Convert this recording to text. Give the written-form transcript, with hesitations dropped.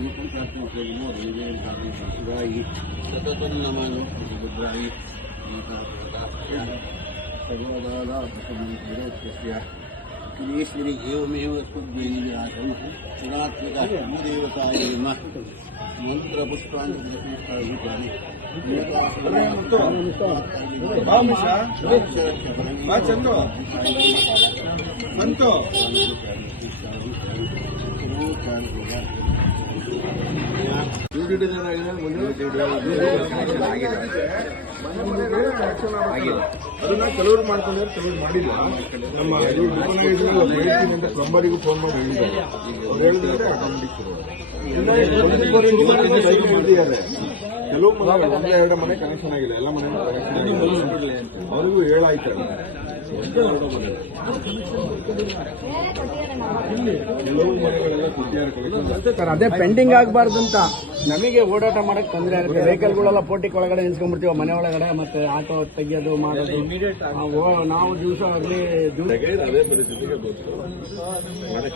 मुखं प्राप्नोत्येनो देवेन भागीदायि सततं नमनो बुद्धाय सर्वदा प्रसन्नस्य श्री एवमेव तद्वैरि आसं सदात्मकः देवताय नमः मंत्रपुष्पाणि ಅದನ್ನ ಕೆಲವರು ಮಾಡ್ಕೊಂಡ್ರೆ ಕೆಲವರು ಮಾಡಿಲ್ಲ. ನಮ್ಮ ಪ್ಲಂಬರಿಗೂ ಫೋನ್ ಮಾಡಿ ಹೇಳಿದ್ದಾರೆ. ಹೇಳಿದ್ರೆ ಕೆಲವು ಮನೆ ಒಂದೇ ಎರಡು ಮನೆ ಕನೆಕ್ಷನ್ ಆಗಿಲ್ಲ, ಎಲ್ಲ ಮನೆ ಅವ್ರಿಗೂ ಹೇಳಾಯ್ತು. ಸರ್ ಅದೇ ಪೆಂಡಿಂಗ್ ಆಗಬಾರ್ದು ಅಂತ ನಮಗೆ ಓಡಾಟ ಮಾಡಕ್ ತೊಂದರೆ ಆಗುತ್ತೆ. ವೆಹಿಕಲ್ಗಳೆಲ್ಲ ಪೋರ್ಟಿಕ್ ಒಳಗಡೆ ನಿಲ್ಸ್ಕೊಂಡ್ಬಿಡ್ತೀವಿ, ಮನೆ ಒಳಗಡೆ ಮತ್ತೆ ಆಟೋ ತೆಗಿಯೋದು ಮಾಡೋದು. ನಾವು ದಿವಸ ಆಗಲಿ ಅದೇ ಪರಿಸ್ಥಿತಿಗೆ ಕೊಟ್ಬಿಟ್ಟಿದ್ದಾರೆ.